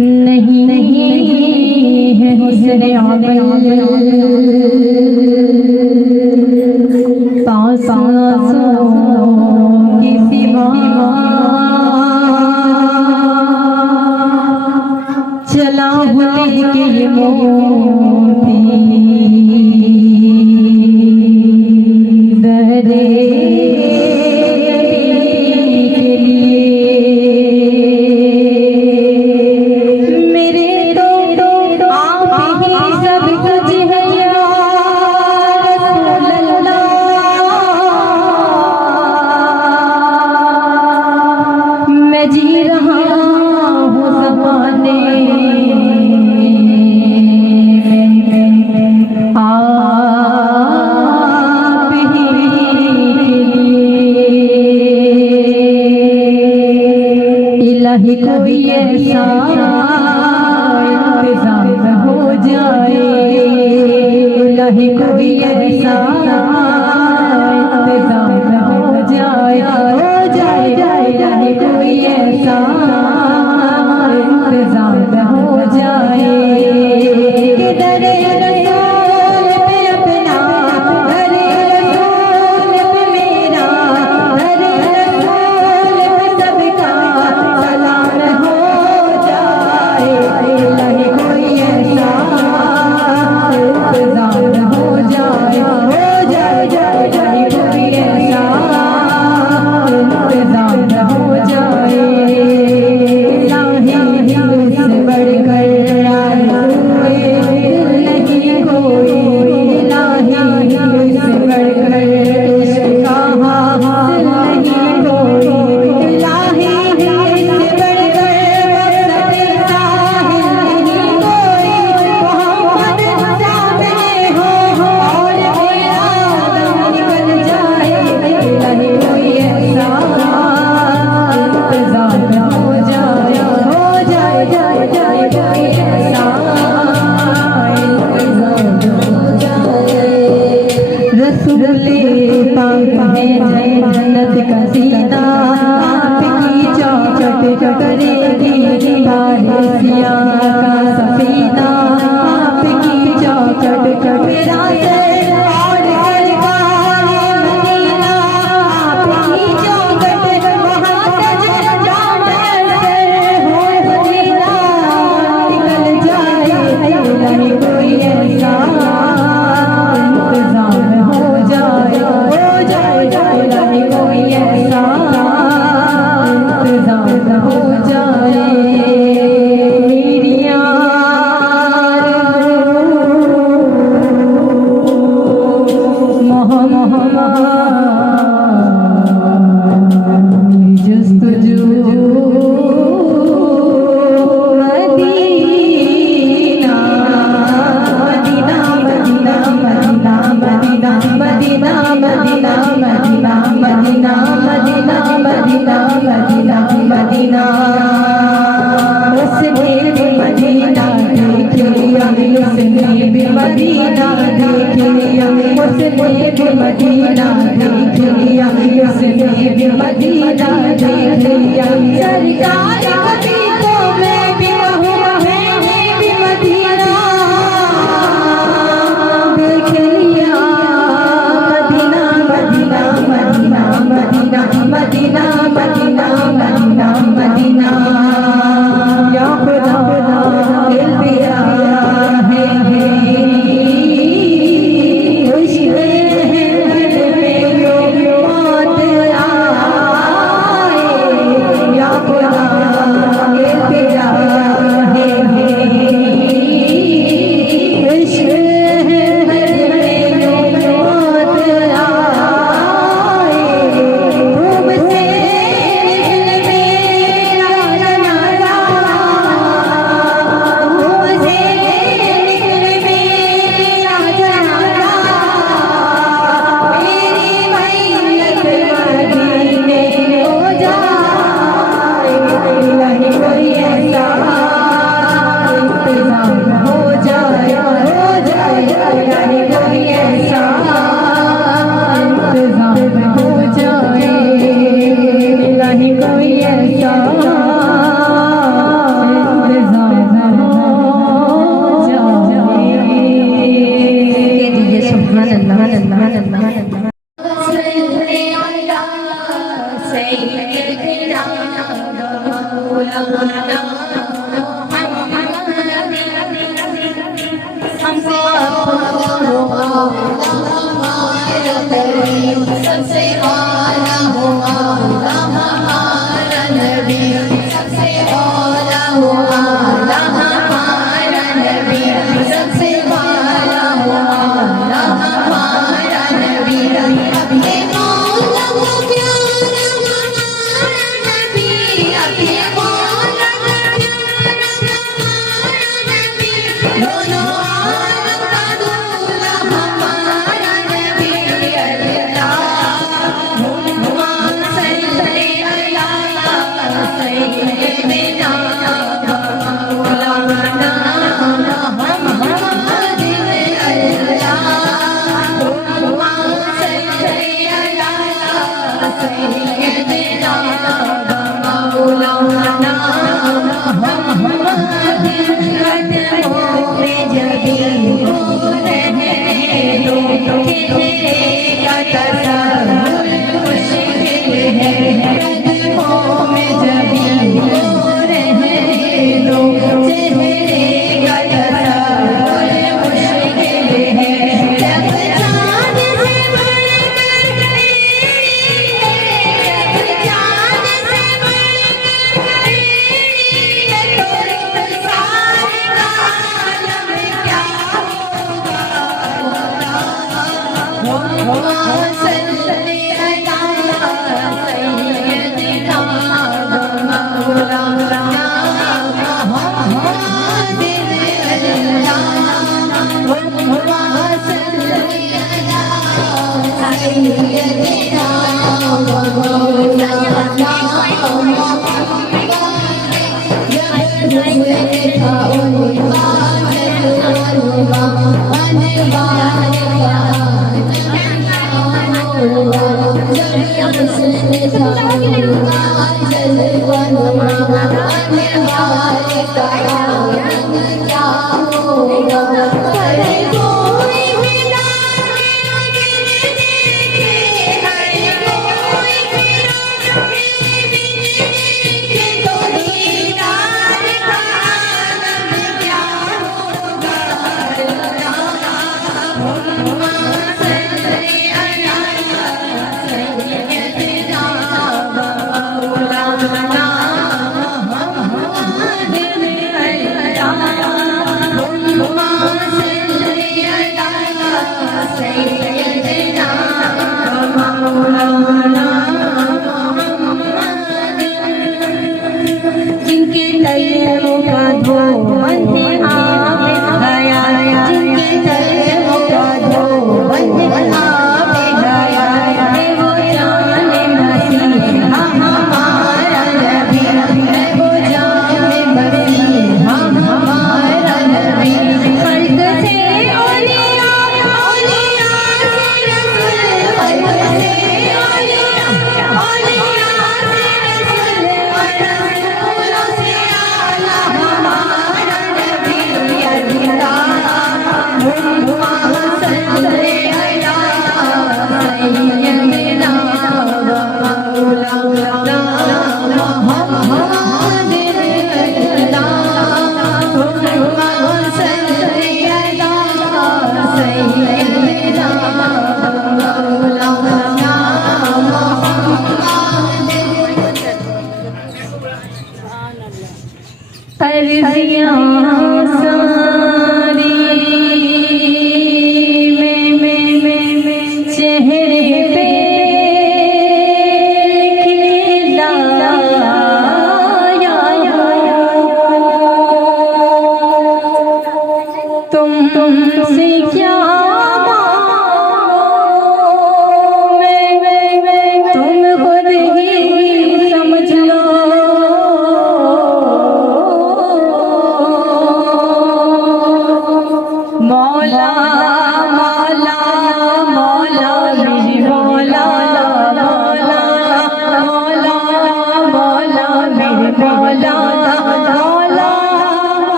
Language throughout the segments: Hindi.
नहीं नहीं है हुस्न अमल सांसों की सिवा चला हूँ लेके ये मोती दरे जी रहा हूँ ज़माने आप ही इलाही कोई ऐसा इंतज़ाम हो जाए, इलाही कोई ऐसा इंतज़ाम हो जाए, इलाही कोई ऐसा इंतज़ाम हो जाए कि दरे रसूल पे अपना, दरे रसूल पे मेरा, दरे रसूल पे सबका सलाम हो जाए, इलाही कोई ऐसा इंतज़ाम हो जाए, इलाही कोई ऐसा इंतज़ाम हो जाए। से बढ़कर नहीं कोई, इलाही से बढ़कर इश्क का हासिल नहीं कोई, इलाही से बढ़कर मकसद साहिल नहीं कोई, मोहम्मद सामने हो और मेरा दम निकल जाए, इलाही कोई ऐसा इंतज़ाम हो जाए, कोई ऐसा इंतज़ाम हो जाए। रसूले पाक है जन्नत का सीना, आपकी चौखट करेगी बारिशिया का सफीना, आपकी चौखट मेरा सर और मदीना, आपकी चौखट वहाँ सजर जामल सर हो मदीना निकल जाए, इलाही कोई ऐसा इंतज़ाम हो जाए, इलाही कोई ऐसा इंतज़ाम हो जाए। मेरी जस्तजू Medina Medina Medina Medina Medina Medina Medina Medina Medina Medina Medina Medina Medina उसने भी मदीना देख लिया, उसने भी मदीना देख लिया, उसने भी मदीना देख लिया, उसने भी मदीना देख लिया। सरकार कभी तो मैं भी कहूँ मैंने भी मदीना देख लिया, Madina Medina Medina Medina Medina Medina Medina Madina या खुदा दिल दिया है मौत आए, या खुदा मौलाना हमसे सबसे आला हुआ हमारा नबी सबसे आला हुआ हमारा नबी सबसे आला हुआ हमारा नबी अपने मौला का प्यारा हमारा नबी अपने मौला का प्यारा हमारा नबी दोनों आलम का दूल्हा हमारा नबी अल्लाह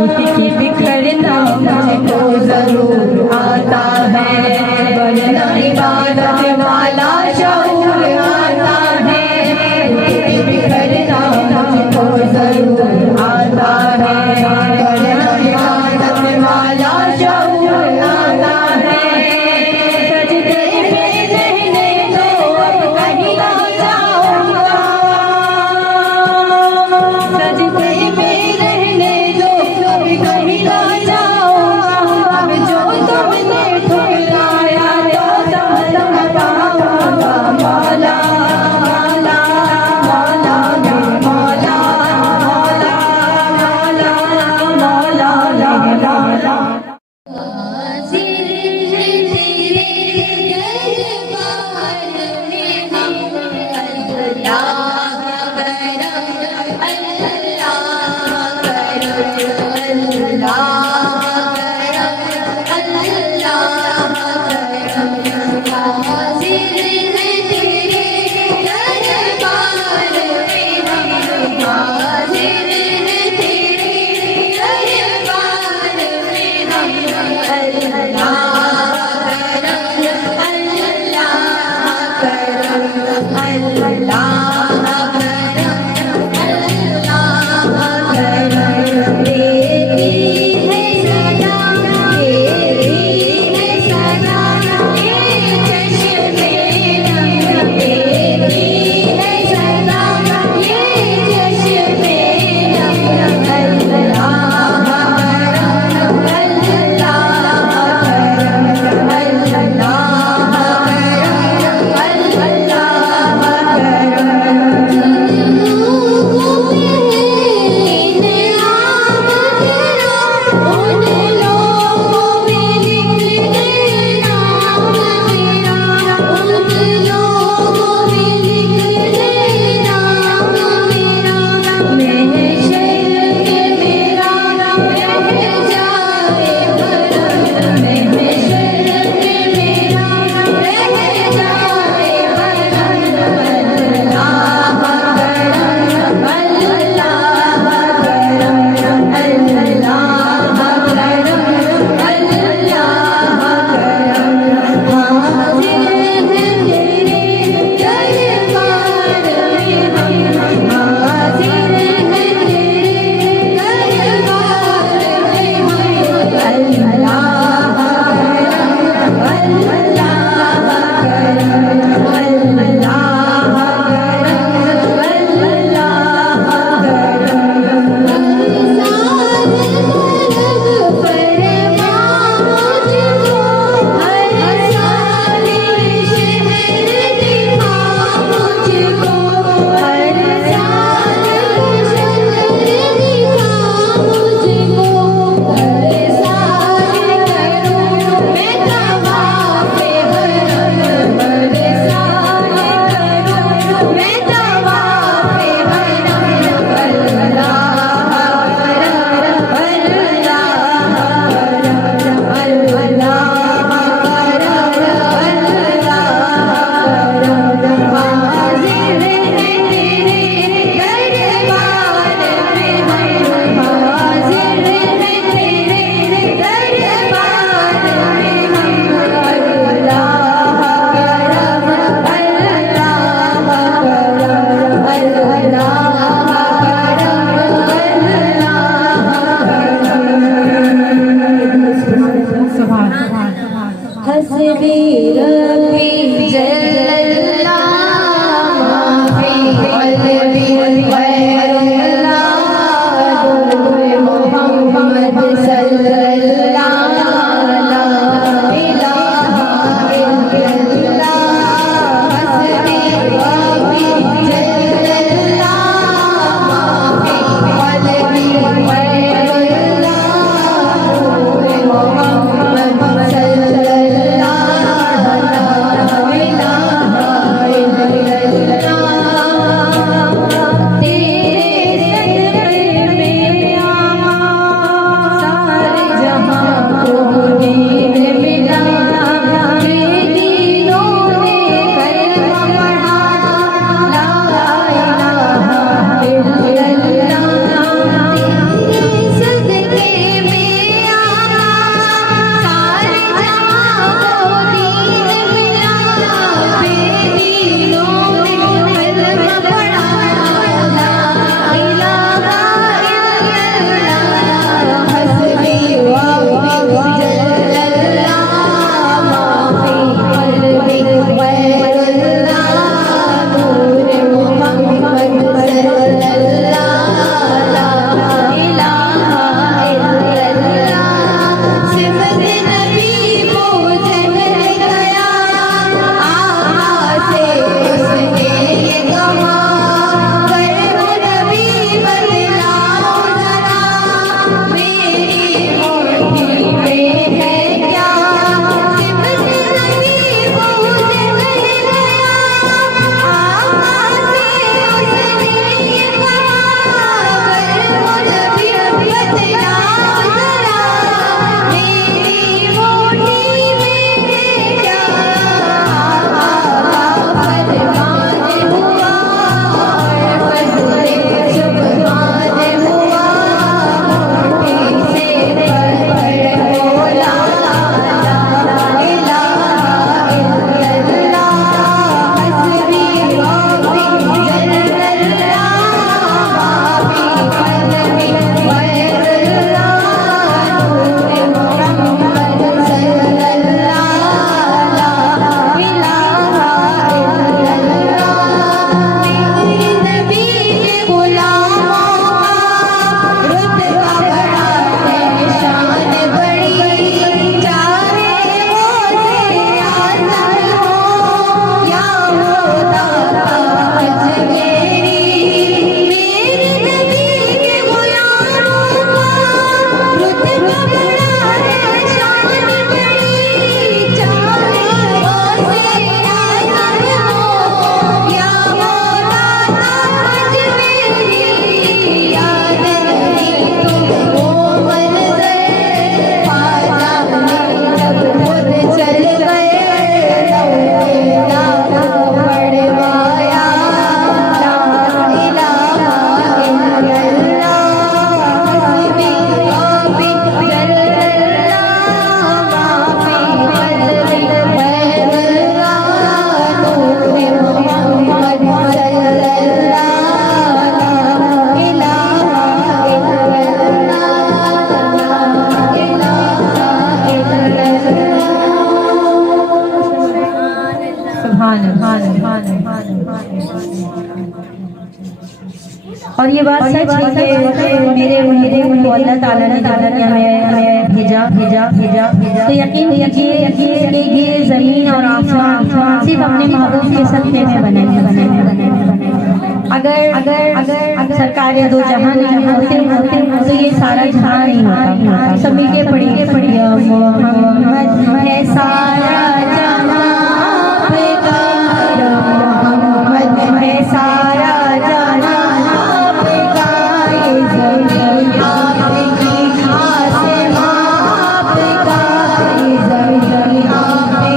टूट के बिखरना मुझको जरूर आता है, वरना इबादत वाला शऊर आता है। टूट के बिखरना मुझको जरूर आता है, वरना इबादत वाला शऊर आता है। सजदे में रहने दो अब कहीं ना जाऊंगा, सजदे में रहने दो अब कहीं ना जाऊंगा। अब जो तुमने ठुकराया तो दम पाऊंगा। मौला मौला मौला मौला मौला मौला को अल्लाह ताला ने हमें भेजा तो यकीन कीजिए कि ये ज़मीन और आसमान सिर्फ अपने महबूब के सत्ते में बने अगर सरकार ये दो जहां नहीं होते तो ये सारा जहां नहीं होता। सब मिलके पढ़िए मोहम्मद है सारा जहां आपका, मोहम्मद है सारा जहां आपका, ये ज़मीन आपकी आसमां आपका, ये ज़मीन आपकी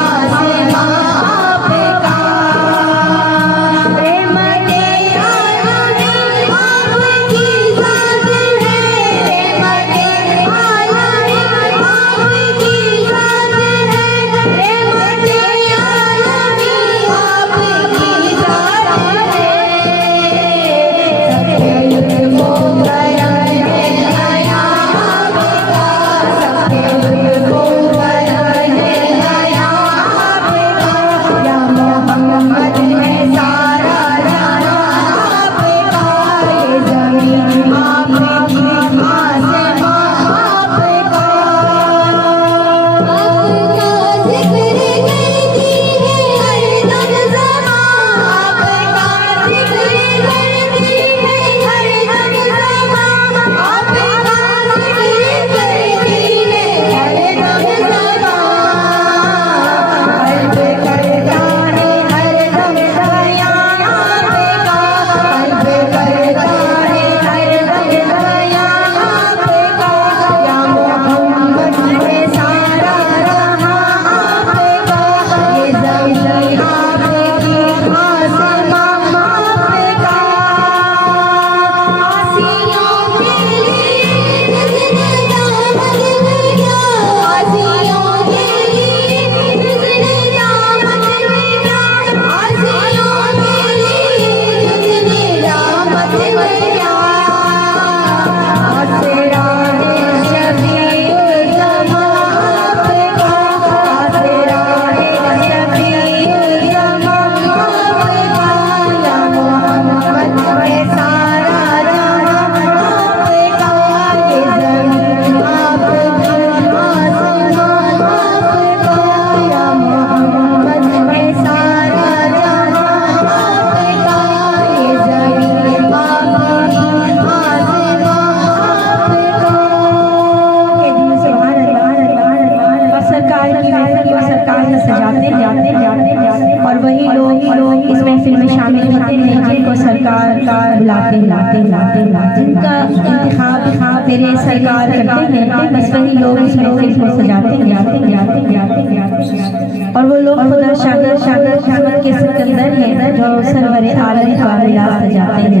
आसमां आपका। और वही लोग इस महफिल में शामिल होते हैं जिनको सरकार बुलाते जिनका इंतखाब मेरे सरकार करते हैं, बस वही लोग इस महफिल को सजाते और वो लोग खुदा शागर के सिकंदर हैं जो सरवरे आलम का मिला सजाते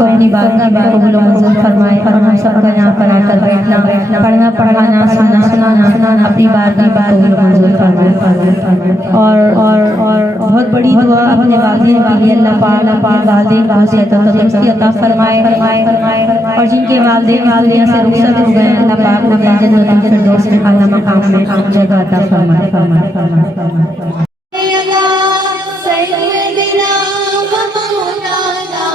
को अपनी बात की कबूल मंजूर फरमाए और हम सबका यहाँ पर आकर बैठना पढ़ना पढ़ाना सुनना सुनाना अपनी बात की कबूल मंजूर फरमाए। और बहुत बड़ी दुआ अपने वालिदैन के लिए अल्लाह पाक वालिदैन को सेहत और तंदुरुस्ती अता फरमाए और जिनके वालिदैन से रुखसत हो गए अल्लाह पाक उन्हें जन्नतुल फिरदौस में आला मकाम में जगह अता फरमाए। सैयदना व मौलाना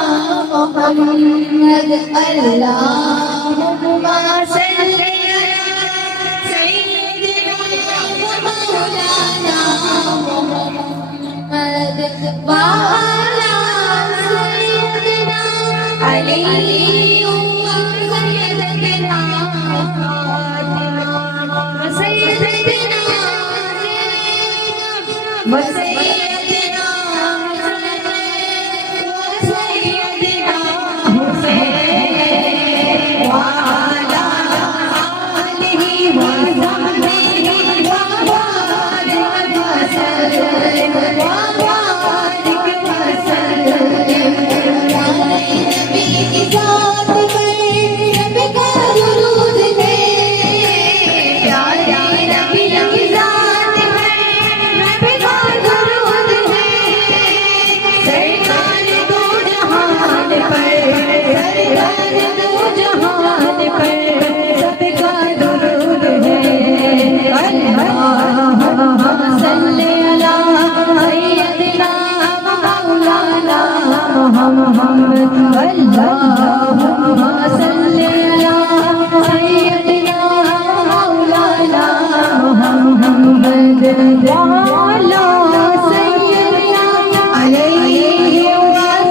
मोहम्मद अल्लाहुम्मा सल्ली अला सय्यिदिना व मौलाना मुहम्मद व अला सय्यिदिना अली व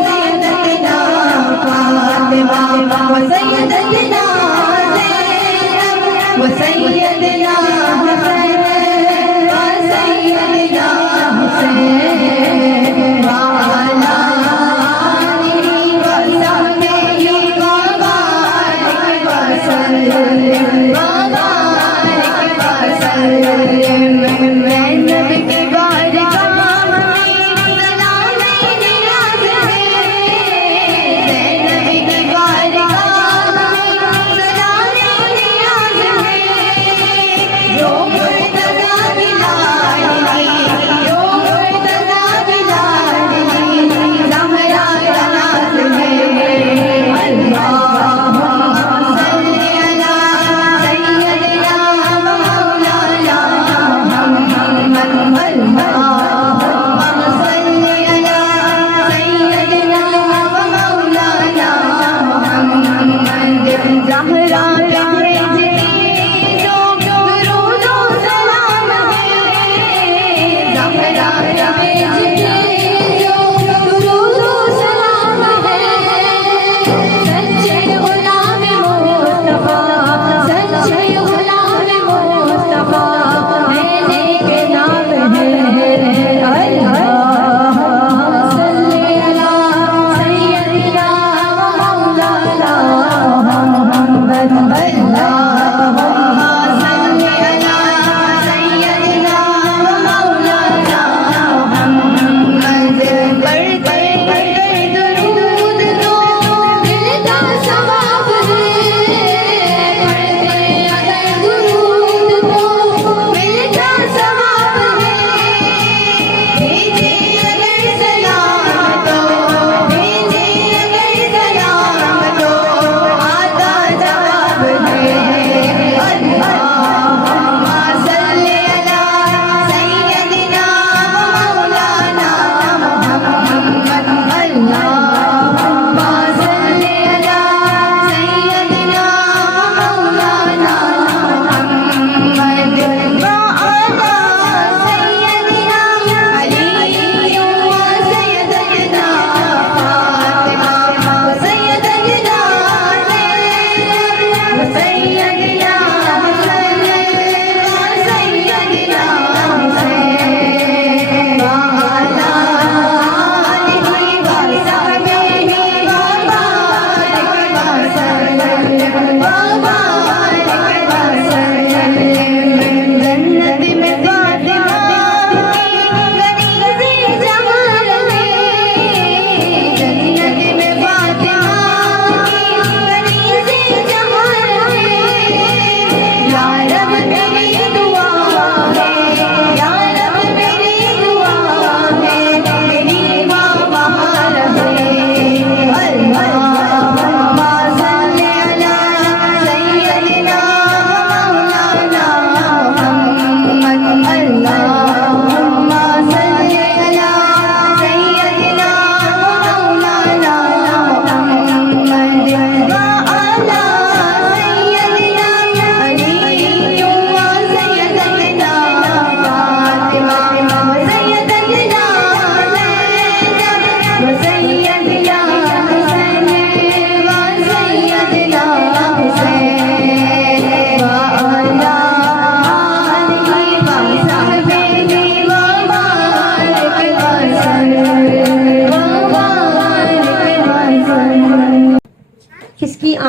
सय्यिदिना फातिमा व सय्यिदिना व सय्यिदिना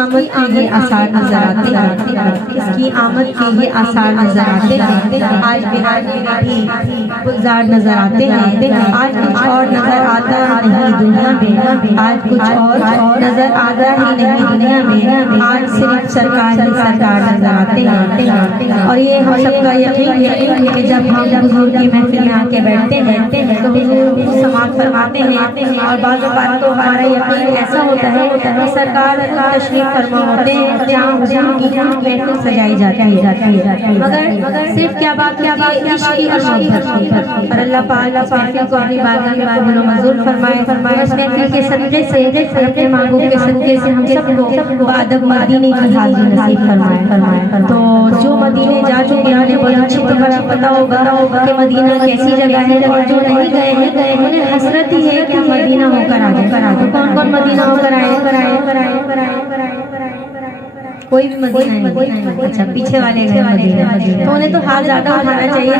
आमद के ये आसार नजर आते हैं, इसकी आमद के ये आसार नजर आते हैं। आज बिहार में भी गुलजार नजर आते हैं, आज कुछ और नजर आता नहीं दुनिया में, आज कुछ और नजर आता ही नहीं दुनिया में। आज सिर्फ सरकार ही सरकार नजर आते हैं। और ये हम सबका यकीन है कि जब हम हुजूर की महफिल में आके बैठते हैं तो हुजूर समाप्त फरमाते हैं। और बात तो हमारा यकीन ऐसा होता है कि सरकार तशरीफ फरमा होते हैं जहाँ हुजूर की महफिल सजाई जाती है। मगर सिर्फ क्या बात इश्क की और मोहब्बत की। और अल्लाह पाक इस महफिल को अपनी बारगाह में कबूल और मंजूर फरमाए। इस महफिल के सदक़े से अपने महबूब के सदक़े से हम सबको बादब मदीने की हाज़िरी नसीब फरमाए। तो जो मदीने जा चुके हैं उन्हें बहुत अच्छी तरह पता होगा कि मदीना कैसी जगह है, और जो नहीं गए हैं उन्हें हसरत ही है कि मदीना होकर आ जाए। कौन मदीना होकर आए? कोई भी मदीना नहीं। अच्छा, पीछे वाले गए मदीना, तो उन्हें तो हाथ ज्यादा उठाना चाहिए,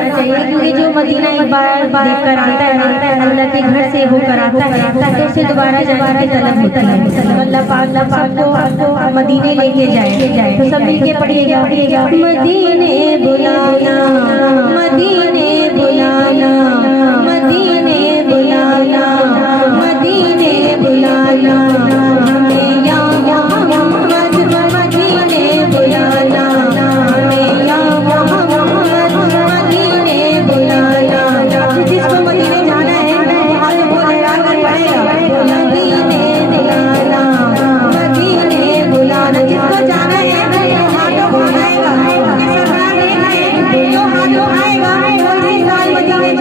क्योंकि जो मदीना एक बार देखकर आता है अल्लाह के घर से होकर आता है तो उसे दोबारा जाने की तलब होती है। अल्लाह पाक सबको मदीने लेके जाए। तो सब मिलके पढ़िएगा, मदीने बुलाना, मदीने बुलाना, मदीने बुलाना, मदीने बुलाना, हमें या मोहम्मद मदीने बुलाना, हमें या मोहम्मद मदीने बुलाना। जिसको मदीने जाना है हाथ बोल कर पड़ेगा, मदीने बुलाना, मदीने बुलाना। जिसको जाना है हाथों उठाएगा, जो हाथ उठाएगा वो इस साल मदीने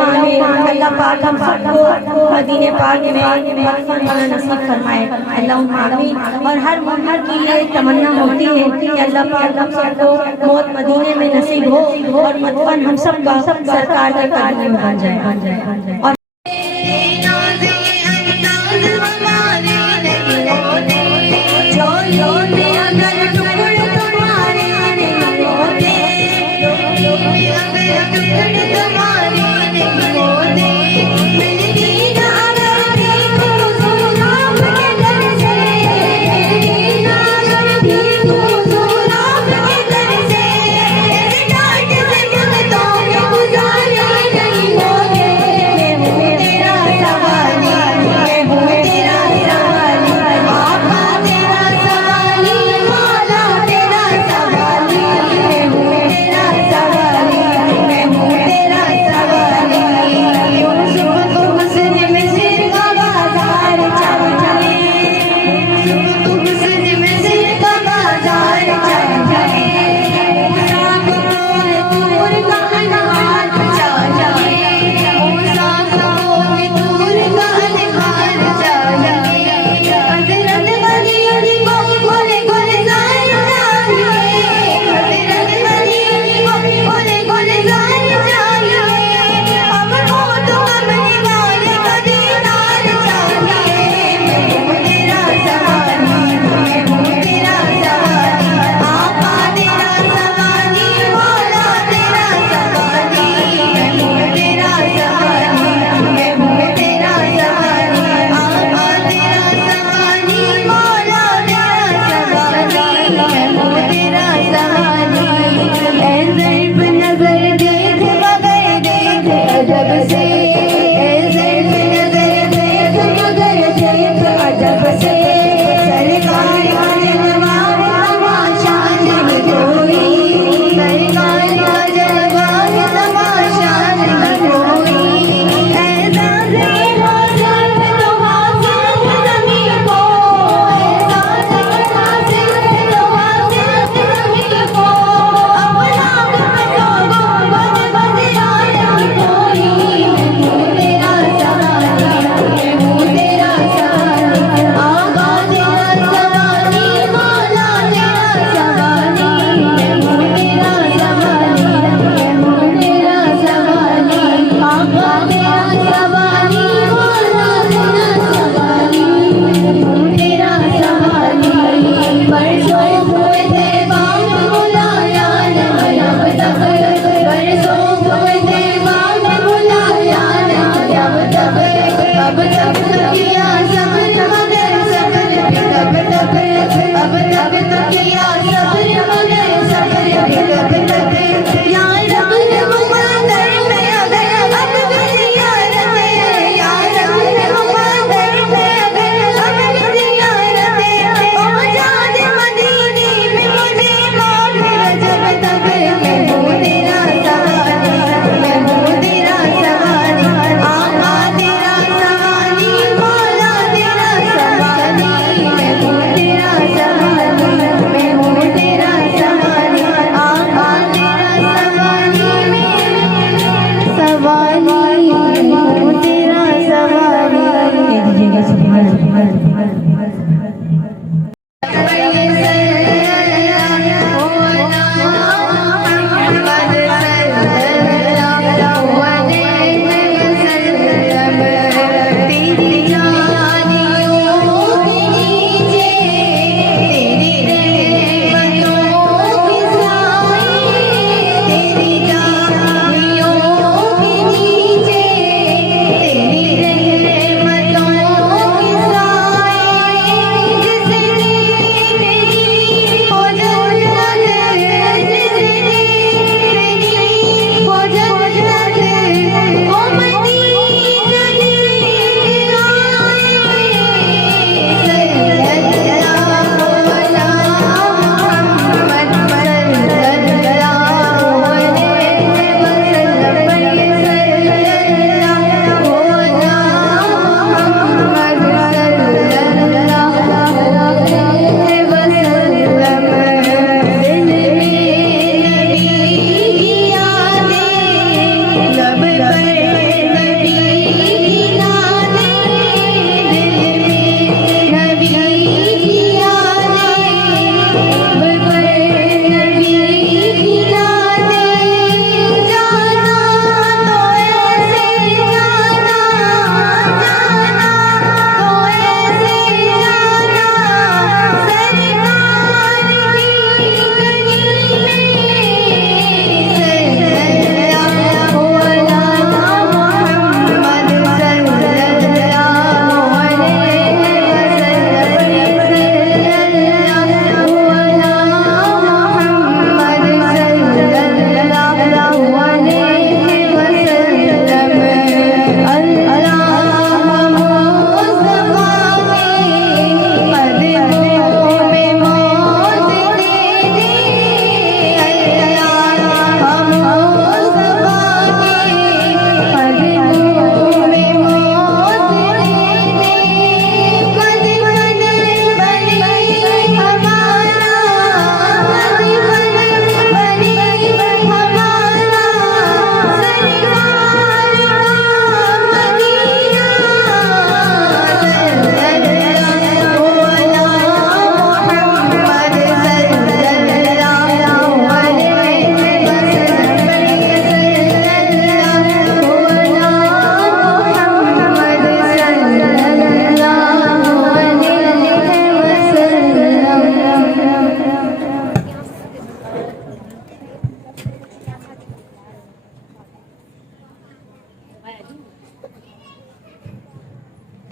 आमीन। अल्लाह पाक हम सबको मदीने पाक में मदफन होना नसीब फरमाए, अल्लाहुम्मा आमीन। और हर मुमिन की ये तमन्ना होती है कि अल्लाह पाक हम सबको मौत मदीने में नसीब हो और मदफन हम सबका सरकार के कदमों में बन जाए। और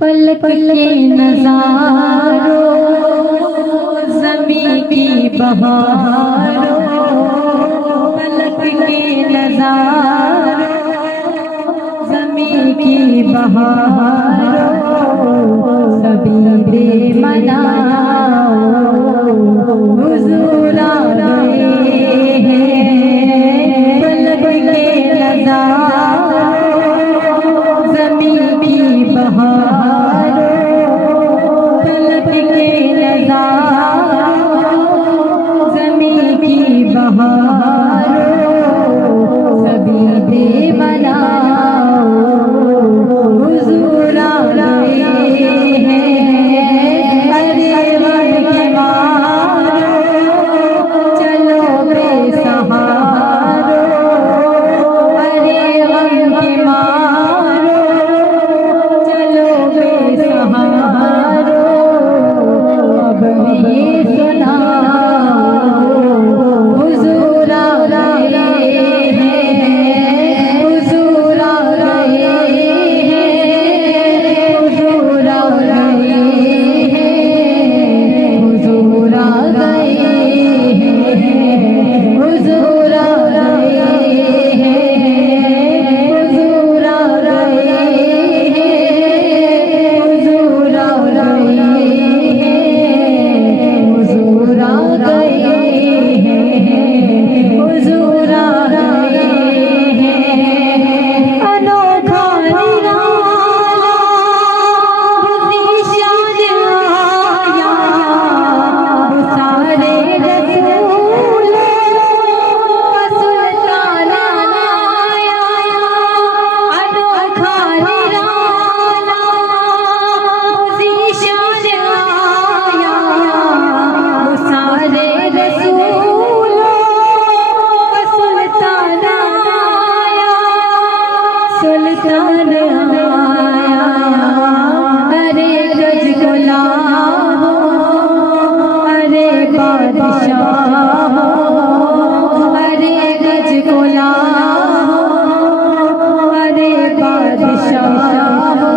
पलक के नजारों ज़मीं की बहारों, पलक के नजारों ज़मीं की बहारों, सभी बेमना हुजूर आ गए हैं। पलक के नजारों ज़मीं की बहारों, पलक के नजारों ज़मीं की बहारों, सभी बेमना हुजूर आ गए हैं। अरे गम के मारो चलो बेसहारो, अरे गम के मारो चलो बेसहारो, अब ये सुना हुजूर आ गए हैं, हुजूर आ गए हैं, हुजूर आ गए हैं, हुजूर आ गए हैं, हुजूर आ गए हैं, हुजूर आ गए हैं, हुजूर आ गए हैं, हुजूर आ गए हैं, हुजूर आ गए हैं। अनोखा निराला ज़ीशान आया, सारे रसूलों का सुल्तान आया। अनोखा निराला ज़ीशान आया, सारे रसूलों का सुल्तान आया, सुल्तान आया। अरे गज गुलाम हो, अरे बादशाह हो, अरे गज गुलाम हो, अरे बादशाह हो,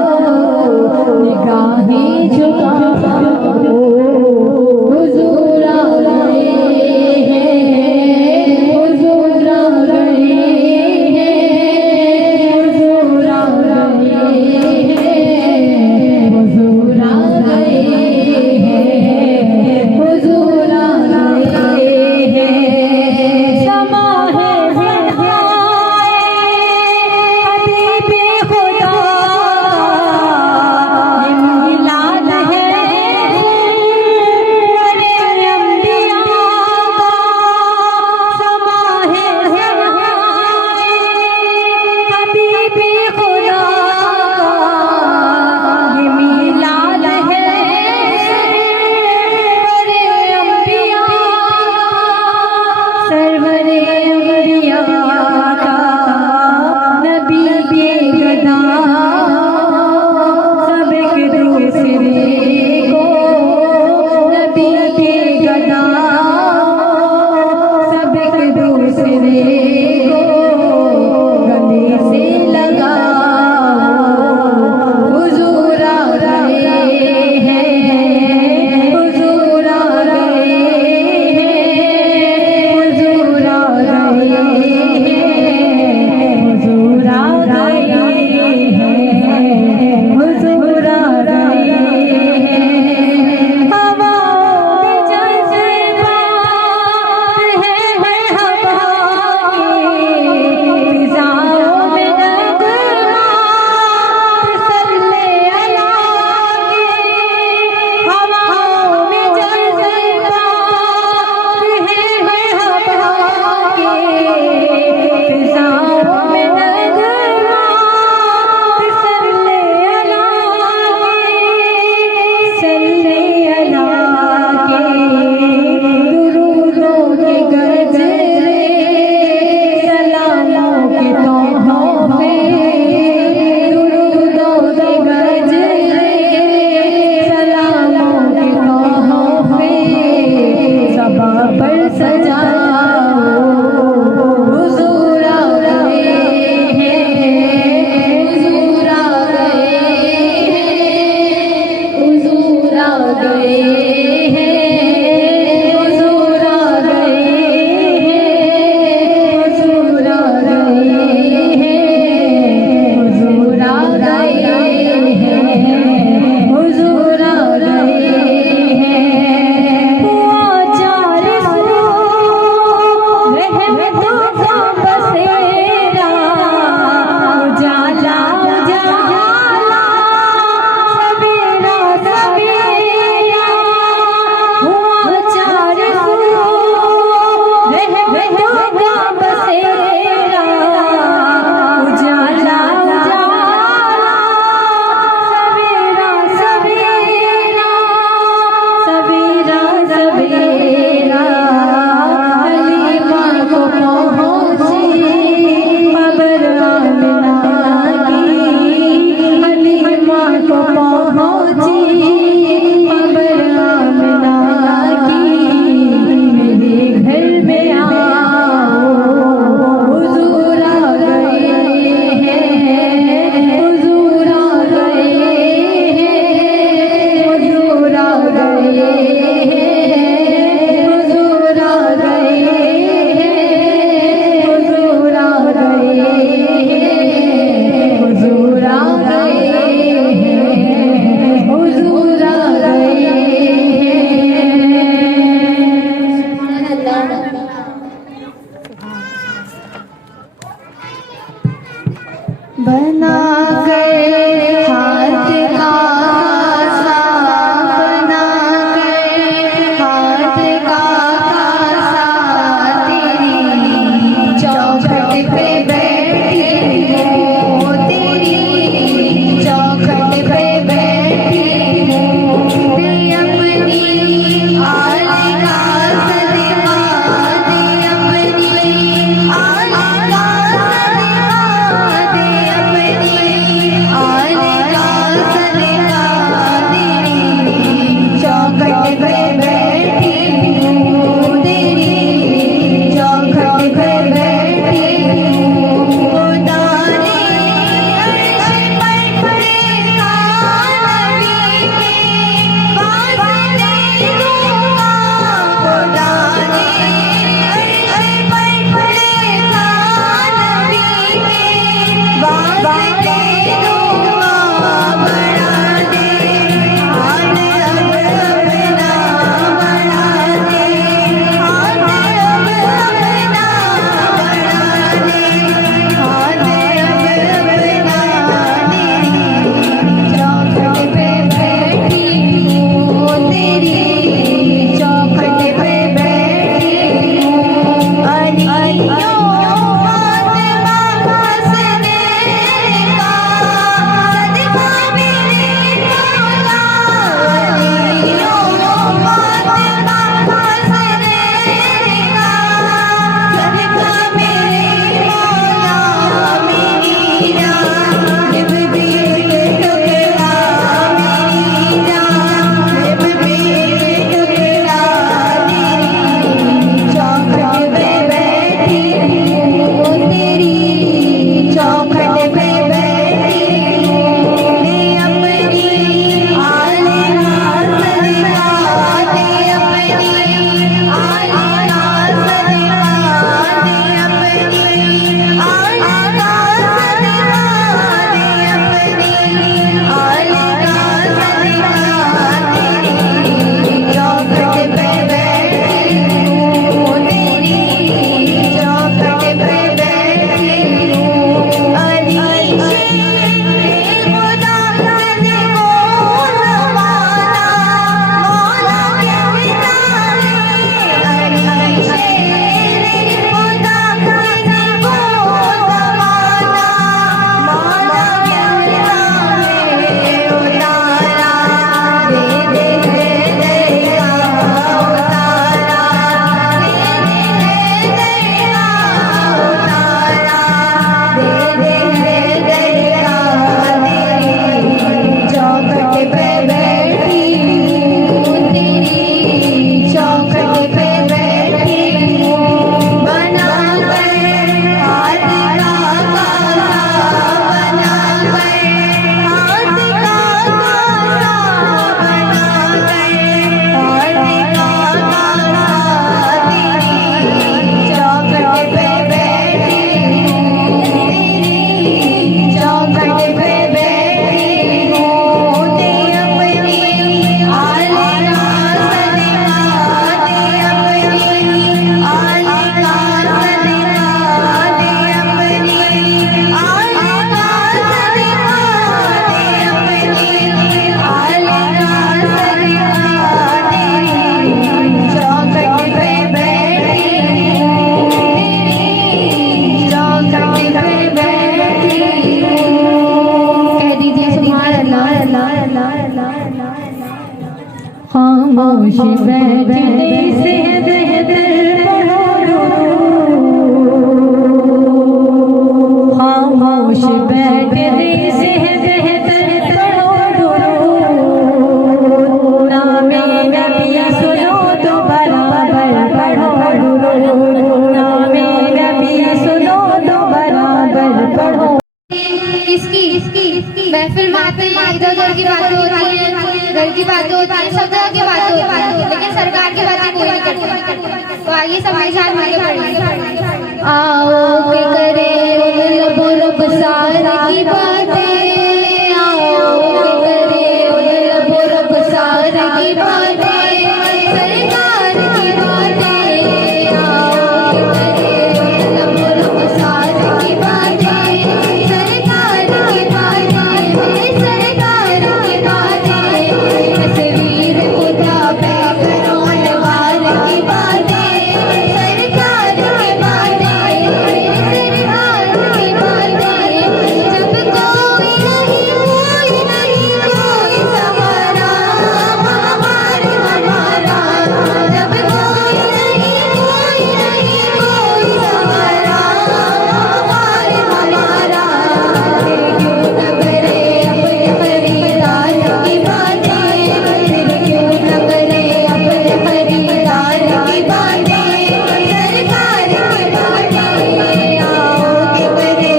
निगाहें झुका हुजूर आ गए हैं, हुजूर आ गए हैं, हुजूर आ गए हैं, हुजूर आ गए हैं, हुजूर आ गए खामोश बैठने से बेहतर पढ़ो, खामोश बैठने से बेहतर पढ़ो, नामे नबी सुनो तो बराबर पढ़ो, नामे नबी सुनो तो बराबर पढ़ो। इसकी महफिल माते इधर उधर की बातें होती है, घर की बातें होती है, सब तरह की बातें होती है, लेकिन सरकार की बातें कोई नहीं करता। तो आइए सबके साथ आगे बढ़िए। आओ के करे लबो लब सार की बातें, आओ के करे लबो लब सार की बातें, सरकार की बातें, आओ के करे लबो लब सार की बातें, सरकार की बातें, सरकार की बातें, तस्वीर खुदा पे करोड़ वार की बातें, सरकार की बातें, सरकार की बातें, जब कोई नहीं कोई सहारा हमारा, जब कोई नहीं कोई सहारा हमारा, क्यों न करे अपने खरीदार की बातें, क्यों न करे अपने खरीदार की बातें, सरकार की बातें, आओ के करे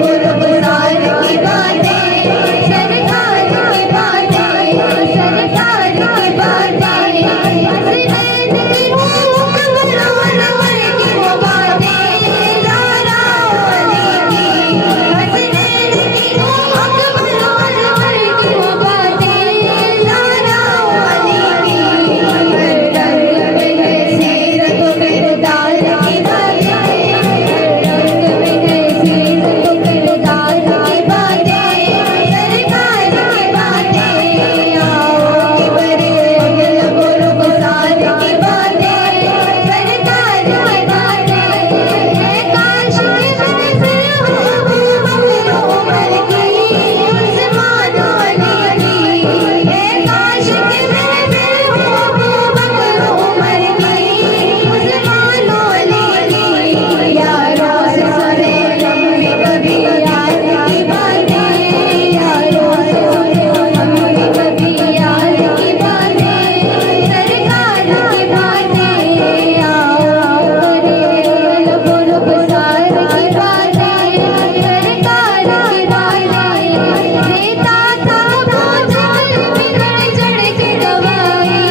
गुलजार की बातें, सरकार की बातें, सरकार की बातें, हसनैन की भूख मनोरमर की वो बातें, ज़हरा वाली की, हसनैन की भूख मनोरमर की वो बातें, ज़हरा वाली की, हर रंग में है सीरत किरदार की बातें, हर रंग में है सीरत किरदार की बातें, सरकार की बातें, आओ के बरे लबो रुखसार की बातें, सरकार की बातें, है काश के महफिल हो बकरो मर की, उस्मान अली की, है काश के महफिल हो बकरो मर की, उस्मान अली की, यारों से सुने हमने कभी यार की बातें, यारों से सुने हमने कभी यार की बातें, सरकार की बातें, आओ करे लबो रुखसार की बातें, सरकार की बातें, देता था बोझल बिगड़ चढ़ के गवाही,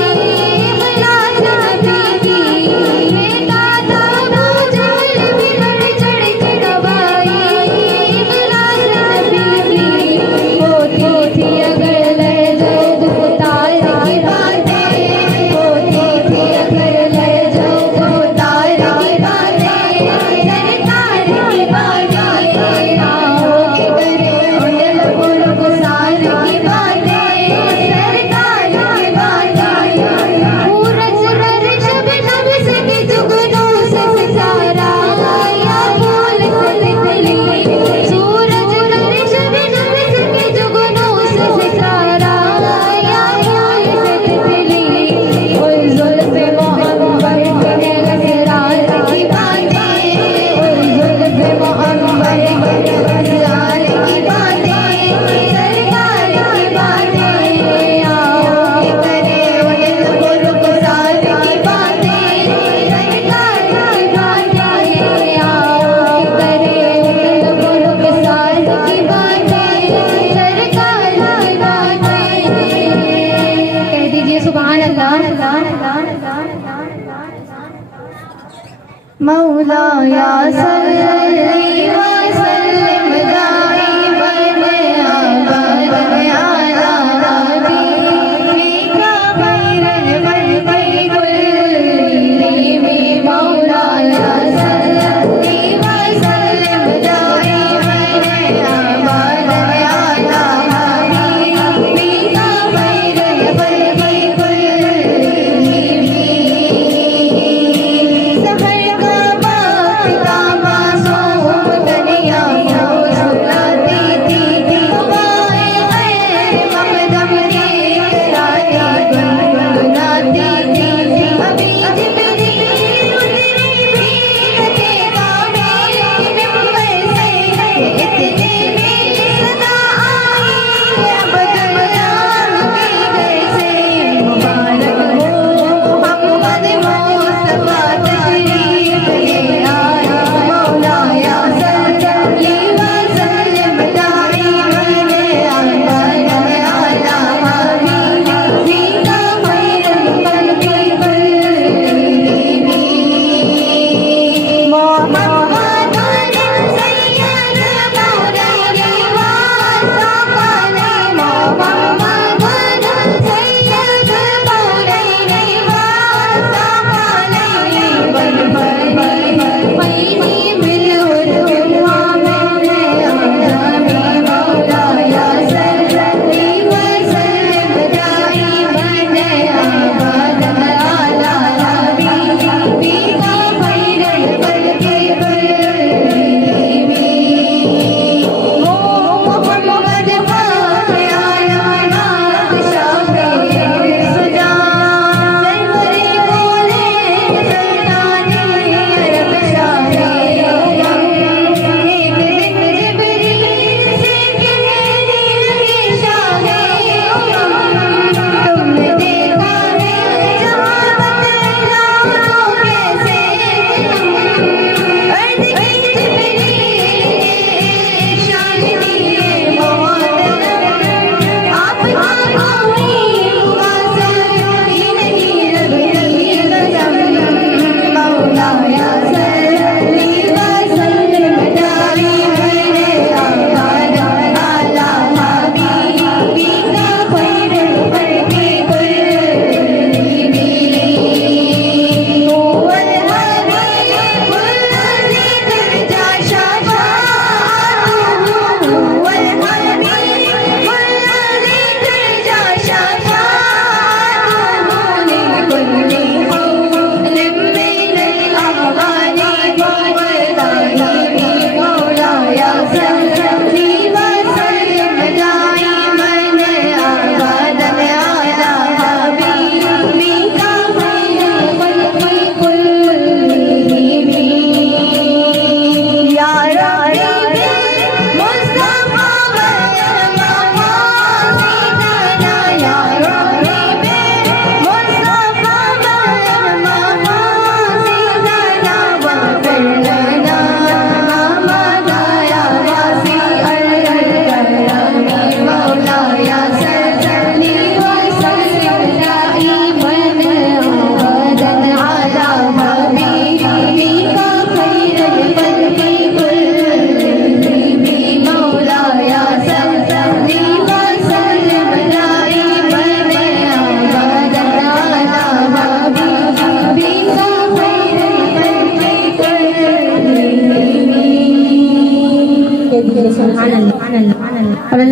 इखलास नबी की, देता था बोझल बिगड़ चढ़ के गवाही, इखलास नबी की, होती थी अगर लहज़ो गुफ्तार की बातें, होती थी अगर लहज़ो गुफ्तार की बातें, सरकार की बातें, आओ के करे लबो रुखसार की बातें, सरकार की बातें, सूरज अर्श शब से जुगनों से सितारा या फूल से तितली, सूरज अर्श शब से जुगनों से सितारा या फूल से तितली, उस जुल्फ़े मोहम्मद के असरार की बातें, उस जुल्फ़े मोहम्मद के असरार की बातें, सरकार की बातें, आओ के करे लबो रुखसार की बातें, सरकार की बातें, आओ के करे लबो रुखसार की बातें, सरकार की बातें, कह दीजिए सुभान अल्लाह। मौलाया सल्ली व सल्लिम दाइमन अबदन अला हबीबिका खैरुल खल्क़ि कुल्लिहिम, मौलाया सल्ली व सल्लिम दाइमन अबदन अला हबीबिका खैरुल खल्क़ि कुल्लिहिम, सफर का वक्त का मासूम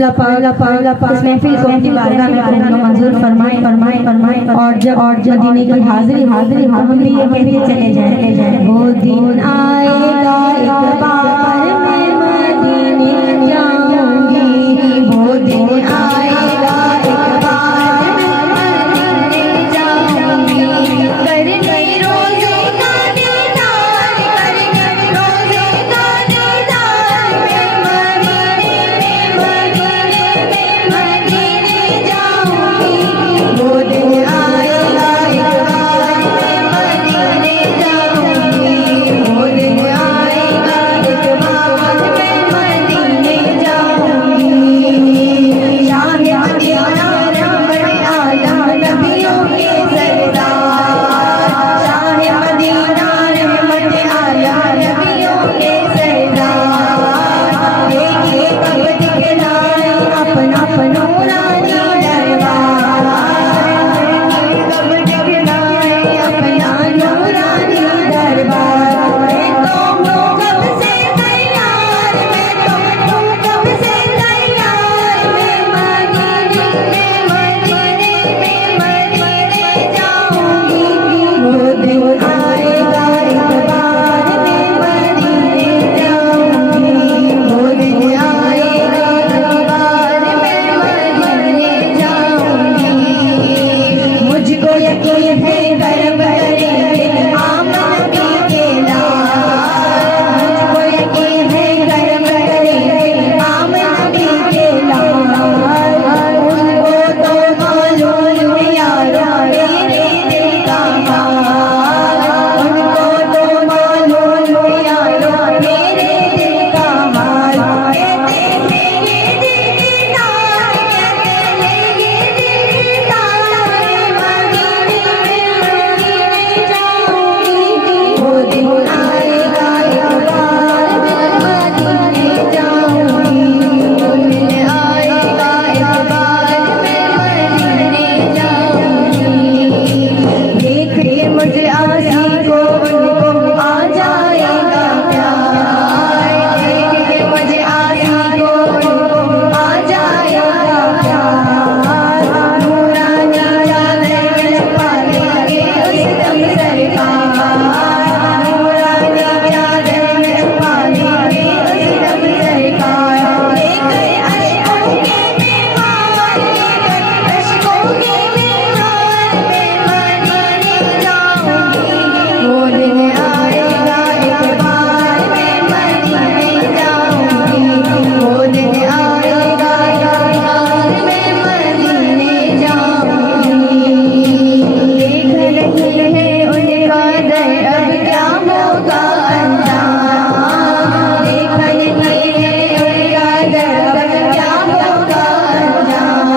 इस महफिल को अपनी बारगाह में अपने मंजूर फरमाए और जब मदीने की हाजिरी हम भी ये कहते चले जाएं, वो दिन आएगा एक बार मैं मदीने जाऊंगी, वो दिन आएगा एक बार मैं मदीने जाऊंगी, करने रोज़े का दीदार, करने रोज़े का दीदार, मदीने जाऊंगी, वो दिन आएगा एक बार मैं मदीने जाऊंगी, वो दिन आएगा एक बार मैं मदीने जाऊंगी। शाह मदीना बड़े आला नबियों के सरदार, शाह मदीना रहमत आला नबियों के सरदार, एक कब दिखलाए अपना नूरानी दरबार, कब दिखलाए अपना नूरानी दरबार, मैं तो हूँ कब से तैयार, मैं तो हूँ कब से तैयार, मैं मदीने जाऊंगी, वो दिन आएगा एक बार मैं मदीने जाऊंगी, वो दिन आएगा एक बार मैं मदीने जाऊंगी। मुझको यकीन है कर्म करेंगे आमन नबी के लाल, मुझको यकीन है कर्म करेंगे आमन नबी के लाल, उनको तो मालूम है यारा मेरे दिल का हाल, उनको तो मालूम है यारा मेरे दिल का हाल, कहते हैं ये दिल की तार, कहते हैं ये दिल की तार, मदीने जाऊंगी, वो दिन आएगा एक बार मैं मदीने जाऊंगी, वो दिन आएगा एक बार मैं मदीने जाऊंगी। देख के मुझे आसी को उनको आ जाएगा प्यार, देख के मुझे आसी को उनको आ जाएगा प्यार, नूरानी चादर में छुपा लेंगे उस दम सरकार, नूरानी चादर में छुपा लेंगे उस दम सरकार, लेकर अश्कों के मेहमान, लेकर अश्कों के मेहमान मैं मदीने जाऊंगी, वो दिन आएगा एक बार मैं मदीने जाऊंगी, वो दिन आएगा एक बार मैं मदीने जाऊंगी। देख रही है उनका दर अब क्या होगा अंजाम, देख रही है उनका दर अब क्या होगा अंजाम,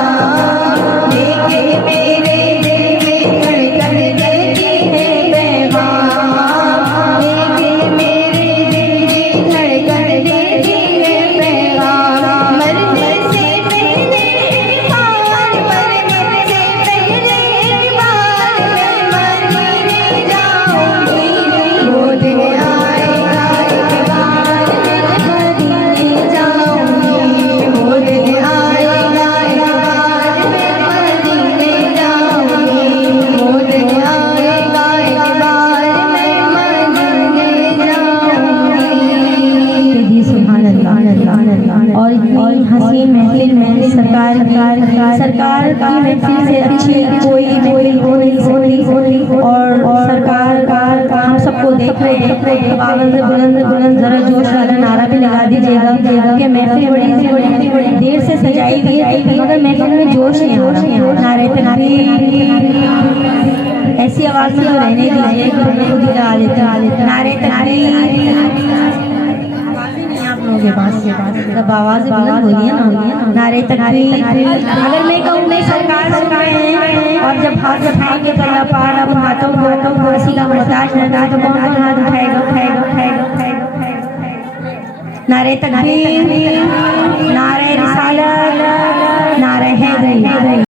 देखे मेरे दिल में धड़कन देती है पैगाम, देखे मेरे दिल में धड़कन देती है पैगाम, मरने से पहले एक बार, मरने से पहले एक बार मैं मदीने जाऊंगी, वो दिन आएगा एक बार मैं मदीने जाऊंगी, वो दिन आएगा एक बार मैं मदीने जाऊंगी, वो दिन आएगा एक बार मैं मदीने जाऊंगी। जी सुभान अल्लाह। और इतनी हसीन महफिल में सरकार की महफिल से अच्छी कोई महफिल हो नहीं सकती, और सरकार हम सबको देख रहे हैं, आवाज़ बुलंद जरा जोश वाला नारा भी लगा दीजिएगा कि महफिल बड़ी देर से सजाई गई मगर महफिल में जोश नहीं आ रहा, नारे तकबीर ऐसी आवाज़ में तो रहने दीजिए, खुद ही गा लेते नारे तकबीर आप लोगों के पास जब आवाज़ बुलंद बोलिए ना, नारे तकबीर। अगर मैं कहूँ मैं सरकार सुन रहे हैं और जब हाथ उठाएंगे तो अल्लाह पाक अब हाथों किसी का मोहताज न रहा तो कौन हाथ उठाएगा। नारे तकबीर, नारे रिसालत, नारे हैदरी।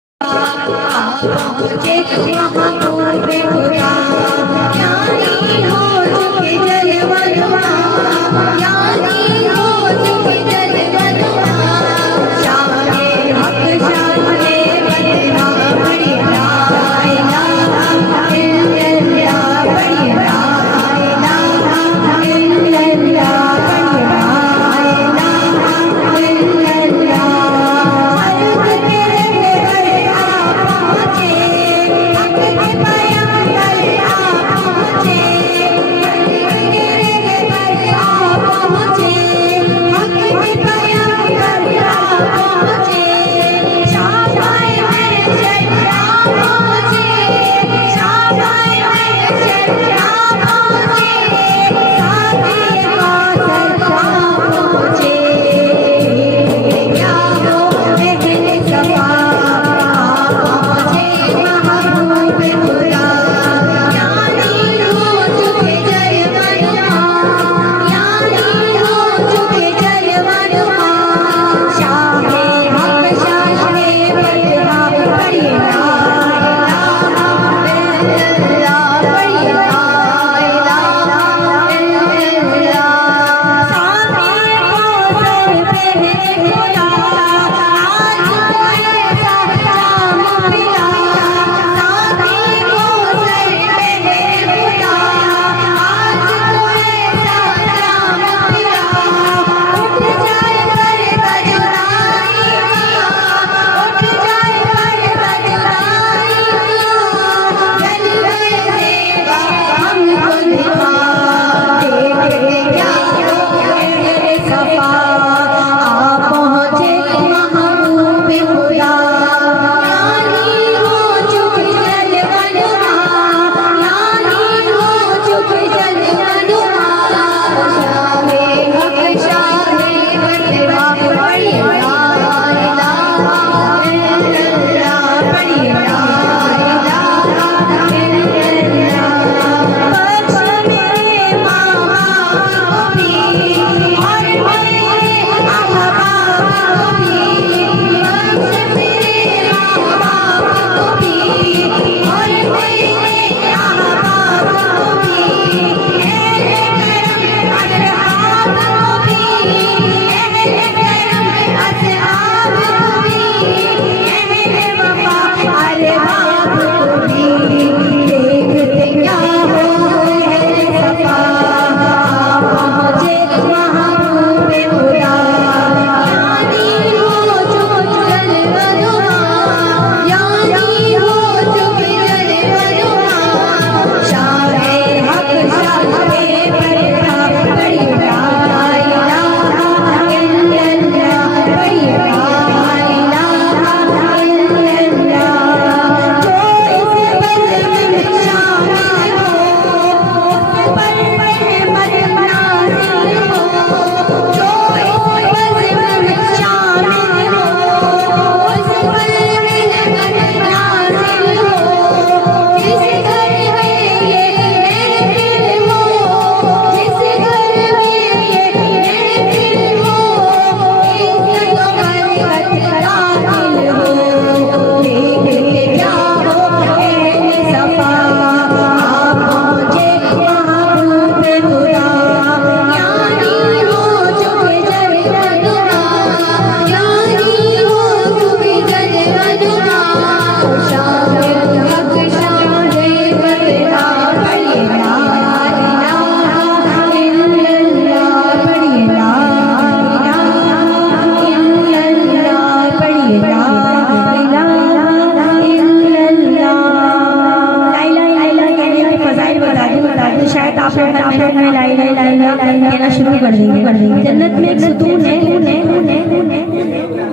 कर देंगे। जन्नत में एक सुकून है,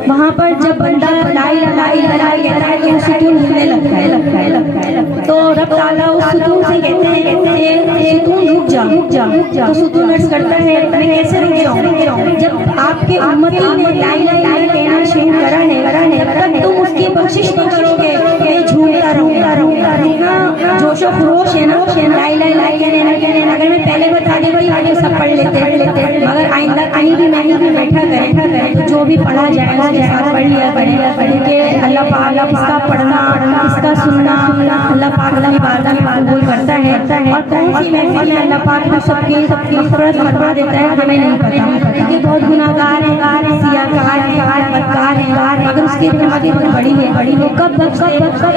वहाँ पर जब बंदा लाई लाई लाई कहता है तो वो सुकून मिलने लगता है। तो रब ताला उस सुकून से कहते हैं सुकून रुक जा। तो सुकून अर्ज करता है मैं कैसे रुक जाऊँ? जब आपके उम्मती ने लाई लाई कहना शुरू करा है तब तक तुम उसकी बख्शिश नहीं करोगे, मैं झूमता रहूँगा। जोशो खरोश है ना, लाई लाई कहने अगर मैं पहले बता दी भाई आगे सब पढ़ लेते, मगर आइंदा कहीं भी बैठा करें तो जो भी पढ़ा जाएगा उसके साथ पढ़ लिया के अल्लाह पाक इसका पढ़ना इसका सुनना अल्लाह पाक कबूल करता है। और कौन सी महफिल में अल्लाह पाक को सबकी मग़फ़िरत फरमा देता है हमें नहीं पता, क्योंकि बहुत गुनाहगार हैं, सियाहकार हैं, बदकार हैं, मगर उसकी रहमत इतनी बड़ी है। वो कब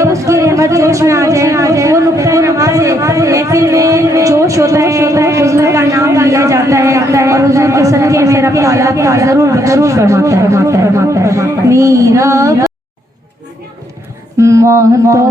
उसकी रहमत जोश में आ जाए, वो नुक्ता नमाज से महफिल में जोश होता है, हुज़ूर का नाम लिया जाता है और हुज़ूर के सदक़े में रब ताला जरूर फरमाता है। मेरा मातों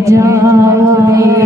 जाओ